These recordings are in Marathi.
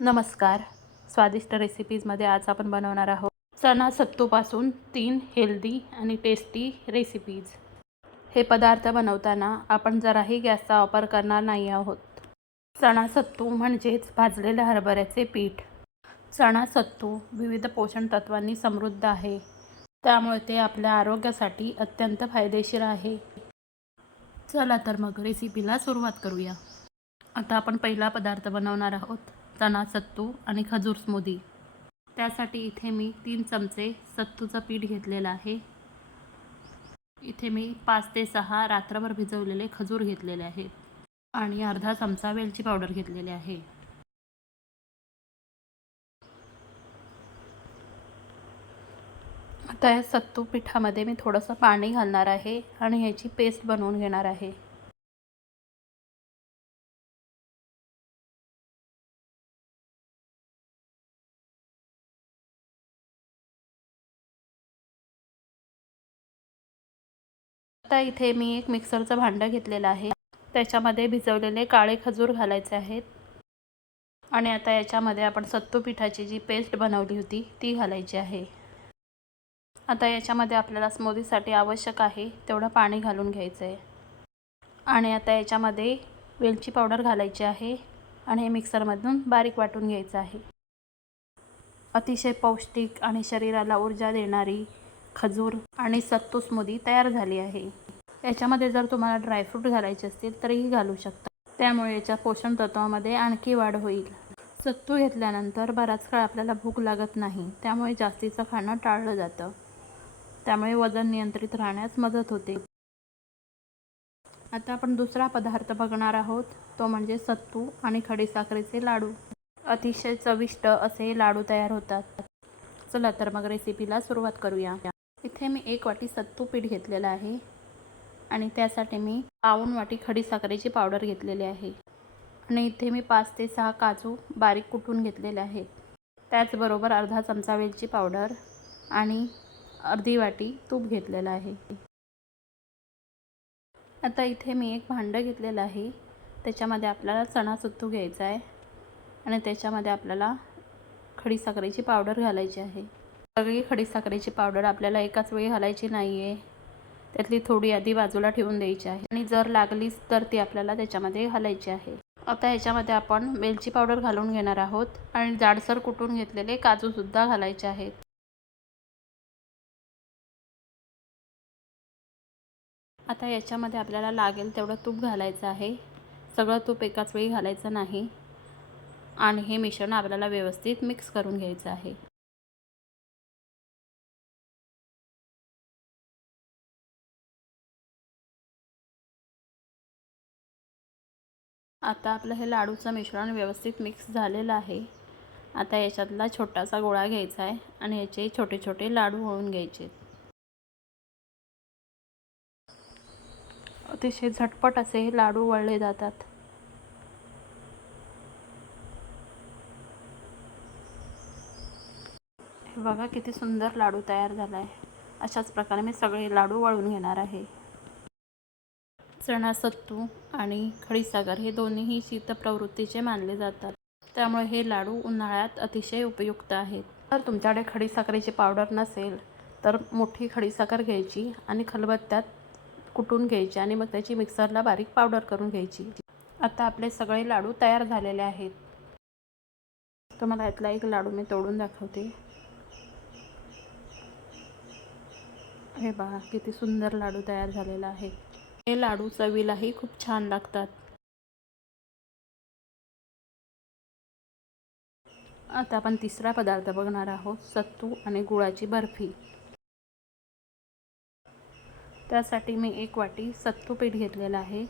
नमस्कार. स्वादिष्ट रेसिपीजमध्ये आज आपण बनवणार आहोत चणा सत्तूपासून 3 हेल्दी आणि टेस्टी रेसिपीज. हे पदार्थ बनवताना आपण जराही गॅसचा वापर करणार नाही आहोत. चणा सत्तू म्हणजेच भाजलेल्या हरभऱ्याचे पीठ. चणा सत्तू विविध पोषण तत्वांनी समृद्ध आहे, त्यामुळे ते आपल्या आरोग्यासाठी अत्यंत फायदेशीर आहे. चला तर मग रेसिपीला सुरुवात करूया. आता आपण पहिला पदार्थ बनवणार आहोत चणा सत्तू आणि खजूर स्मूदी. त्यासाठी इथे मी 3 चमचे सत्तूचं पीठ घेतलेलं आहे. इथे मी 5 ते 6 रात्रभर भिजवलेले खजूर घेतलेले आहेत आणि अर्धा चमचा वेलची पावडर घेतलेली आहे. आता या सत्तू पिठामध्ये मी थोडंसं पाणी घालणार आहे आणि ह्याची पेस्ट बनवून घेणार आहे. आता इथे मी एक मिक्सरचं भांडं घेतलेलं आहे. त्याच्यामध्ये भिजवलेले काळे खजूर घालायचे आहेत आणि आता याच्यामध्ये आपण सत्तू पिठाची जी पेस्ट बनवली होती ती घालायची आहे. आता याच्यामध्ये आपल्याला स्मूदीसाठी आवश्यक आहे तेवढं पाणी घालून घ्यायचं आहे आणि आता याच्यामध्ये वेलची पावडर घालायची आहे आणि हे मिक्सरमधून बारीक वाटून घ्यायचं आहे. अतिशय पौष्टिक आणि शरीराला ऊर्जा देणारी खजूर आणि सत्तू स्मूदी तयार झाली आहे. याच्यामध्ये जर तुम्हाला ड्रायफ्रूट घालायचे असतील तरीही घालू शकता, त्यामुळे याच्या पोषण तत्वामध्ये आणखी वाढ होईल. सत्तू घेतल्यानंतर बराच काळ आपल्याला भूक लागत नाही, त्यामुळे जास्तीचं खाणं टाळलं जातं. त्यामुळे वजन नियंत्रित राहण्यास मदत होते. आता आपण दुसरा पदार्थ बघणार आहोत, तो म्हणजे सत्तू आणि खडीसाखरेचे लाडू. अतिशय चविष्ट असे लाडू तयार होतात. चला तर मग रेसिपीला सुरुवात करूया. इथे मी 1 वाटी सत्तू पीठ घेतलेलं आहे आणि त्यासाठी मी पाऊण वाटी खडीसाखरेची पावडर घेतलेली आहे आणि इथे मी 5 ते 6 काजू बारीक कुटून घेतलेले आहेत. त्याचबरोबर अर्धा चमचा वेलची पावडर आणि अर्धी वाटी तूप घेतलेलं आहे. आता इथे मी एक भांडं घेतलेलं आहे. त्याच्यामध्ये आपल्याला चणा सत्तू घ्यायचा आहे आणि त्याच्यामध्ये आपल्याला खडीसाखरेची पावडर घालायची आहे. सगळी खडीसाखरेची पावडर आपल्याला एकाच वेळी घालायची नाही आहे. त्यातली थोडी आधी बाजूला ठेवून द्यायची आहे आणि जर लागलीच तर ती आपल्याला त्याच्यामध्ये घालायची आहे. आता याच्यामध्ये आपण वेलची पावडर घालून घेणार आहोत आणि जाडसर कुटून घेतलेले काजूसुद्धा घालायचे आहेत. आता याच्यामध्ये आपल्याला लागेल तेवढं तूप घालायचं आहे. सगळं तूप एकाच वेळी घालायचं नाही आणि हे मिश्रण आपल्याला व्यवस्थित मिक्स करून घ्यायचं आहे. आता आपलं हे लाडूचं मिश्रण व्यवस्थित मिक्स झालेलं आहे. आता याच्यातला छोटासा गोळा घ्यायचा आहे आणि याचे छोटे छोटे लाडू वळून घ्यायचे. अतिशय झटपट असे हे लाडू वळले जातात. हे बघा किती सुंदर लाडू तयार झाला आहे. अशाच प्रकारे मी सगळे लाडू वळून घेणार आहे. चणा सत्तू आणि खडीसाखर हे दोन्हीही शीतप्रवृत्तीचे मानले जातात, त्यामुळे हे लाडू उन्हाळ्यात अतिशय उपयुक्त आहेत. जर तुमच्याकडे खडीसाखरेची पावडर नसेल तर मोठी खडीसाखर घ्यायची आणि खलबत्त्यात कुटून घ्यायची आणि मग त्याची मिक्सरला बारीक पावडर करून घ्यायची. आता आपले सगळे लाडू तयार झालेले आहेत. तुम्हाला यातला एक लाडू मी तोडून दाखवते. हे बघा किती सुंदर लाडू तयार झालेला आहे. हे लाडू चवीलाही खूप छान लागतात. आता आपण तिसरा पदार्थ बघणार आहोत, सत्तू आणि गुळाची बर्फी. त्यासाठी मी 1 वाटी सत्तू पीठ घेतलेलं आहे.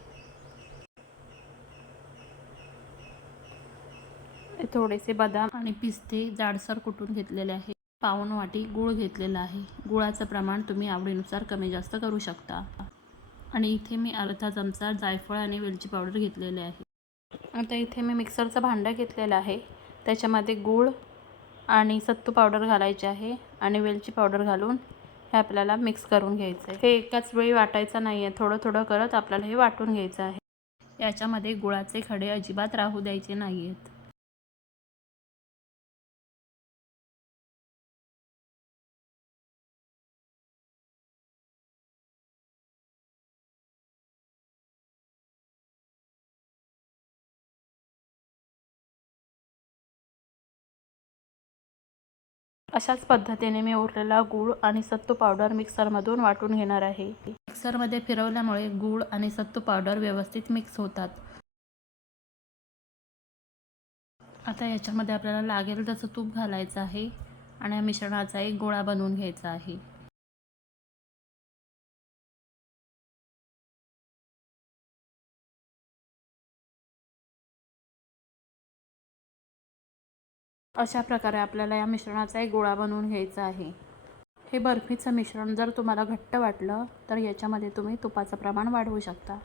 थोडेसे बदाम आणि पिस्ते जाडसर कुटून घेतलेले आहे. पाऊण वाटी गूळ घेतलेला आहे. गुळाचं प्रमाण तुम्ही आवडीनुसार कमी जास्त करू शकता. आणि इथे मी अर्धा चमचा जायफळ आणि वेलची पावडर घेतलेले आहे. आता इथे मी मिक्सरचं भांडं घेतलेलं आहे. त्याच्यामध्ये गूळ आणि सत्तू पावडर घालायचे आहे आणि वेलची पावडर घालून हे आपल्याला मिक्स करून घ्यायचं आहे. हे एकाच वेळी वाटायचं नाही आहे, थोडं थोडं करत आपल्याला हे वाटून घ्यायचं आहे. याच्यामध्ये गुळाचे खडे अजिबात राहू द्यायचे नाही आहेत. अशाच पद्धतीने मी उरलेला गूळ आणि सत्तू पावडर मिक्सरमधून वाटून घेणार आहे. मिक्सरमध्ये फिरवल्यामुळे गूळ आणि सत्तू पावडर व्यवस्थित मिक्स होतात. आता याच्यामध्ये आपल्याला लागेल तसं तूप घालायचं आहे आणि या मिश्रणाचा एक गोळा बनवून घ्यायचा आहे. अशा प्रकारे आपल्याला या मिश्रणाचा एक गोळा बनवून घ्यायचा आहे. हे बर्फीचं मिश्रण जर तुम्हाला घट्ट वाटलं तर याच्यामध्ये तुम्ही तुपाचं प्रमाण वाढवू शकता.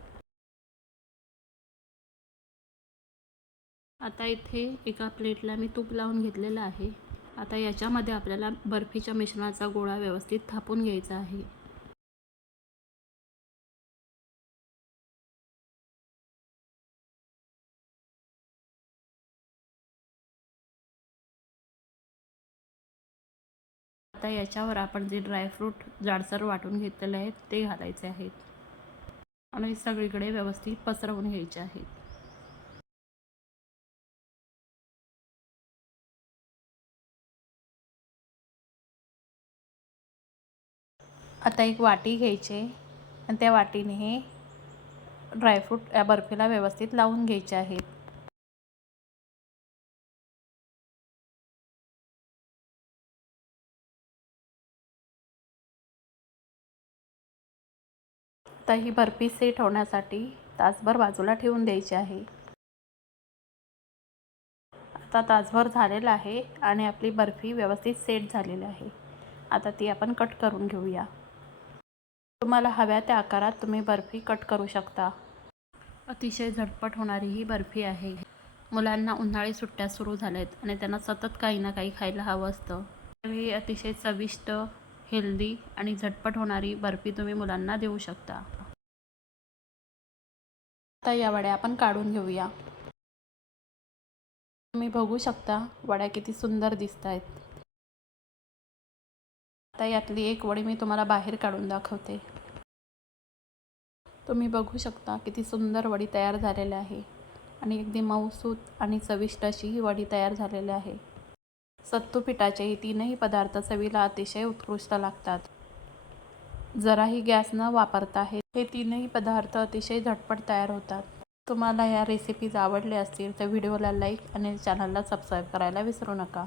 आता इथे एका प्लेटला मी तूप लावून घेतलेलं आहे. आता याच्यामध्ये आपल्याला बर्फीच्या मिश्रणाचा गोळा व्यवस्थित थापून घ्यायचा आहे. आता याच्यावर आपण जे ड्रायफ्रूट जाडसर वाटून घेतलेले आहेत ते घालायचे आहेत आणि सगळीकडे व्यवस्थित पसरवून घ्यायचे आहेत. आता एक वाटी घ्यायची आणि त्या वाटीने हे ड्रायफ्रूट या बर्फीला व्यवस्थित लावून घ्यायचे आहेत. आता ही बर्फी सेट होण्यासाठी तासभर बाजूला ठेवून द्यायची आहे. आता तासभर झालेला आहे आणि आपली बर्फी व्यवस्थित सेट झालेली आहे. आता ती आपण कट करून घेऊया. तुम्हाला हव्या त्या आकारात तुम्ही बर्फी कट करू शकता. अतिशय झटपट होणारी ही बर्फी आहे. मुलांना उन्हाळी सुट्ट्या सुरू झाल्यात आणि त्यांना सतत काही ना काही खायला हवं असतं. त्यावेळी अतिशय चविष्ट, हेल्दी आणि झटपट होणारी बर्फी तुम्ही मुलांना देऊ शकता. आता या वड्या आपण काढून घेऊया. तुम्ही बघू शकता वड्या किती सुंदर दिसत आहेत. आता यातली एक वडी मी तुम्हाला बाहेर काढून दाखवते. तुम्ही बघू शकता किती सुंदर वडी तयार झालेली आहे आणि अगदी मऊसूत आणि चविष्ट अशी ही वडी तयार झालेली आहे. सत्तू पिठाचे हे तीनही पदार्थ चवीला अतिशय उत्कृष्ट लागतात. जराही गॅस न वापरता हे तीनही पदार्थ अतिशय झटपट तयार होतात. तुम्हाला ह्या रेसिपीज आवडल्या असतील तर व्हिडिओला लाईक आणि चॅनलला सबस्क्राईब करायला विसरू नका.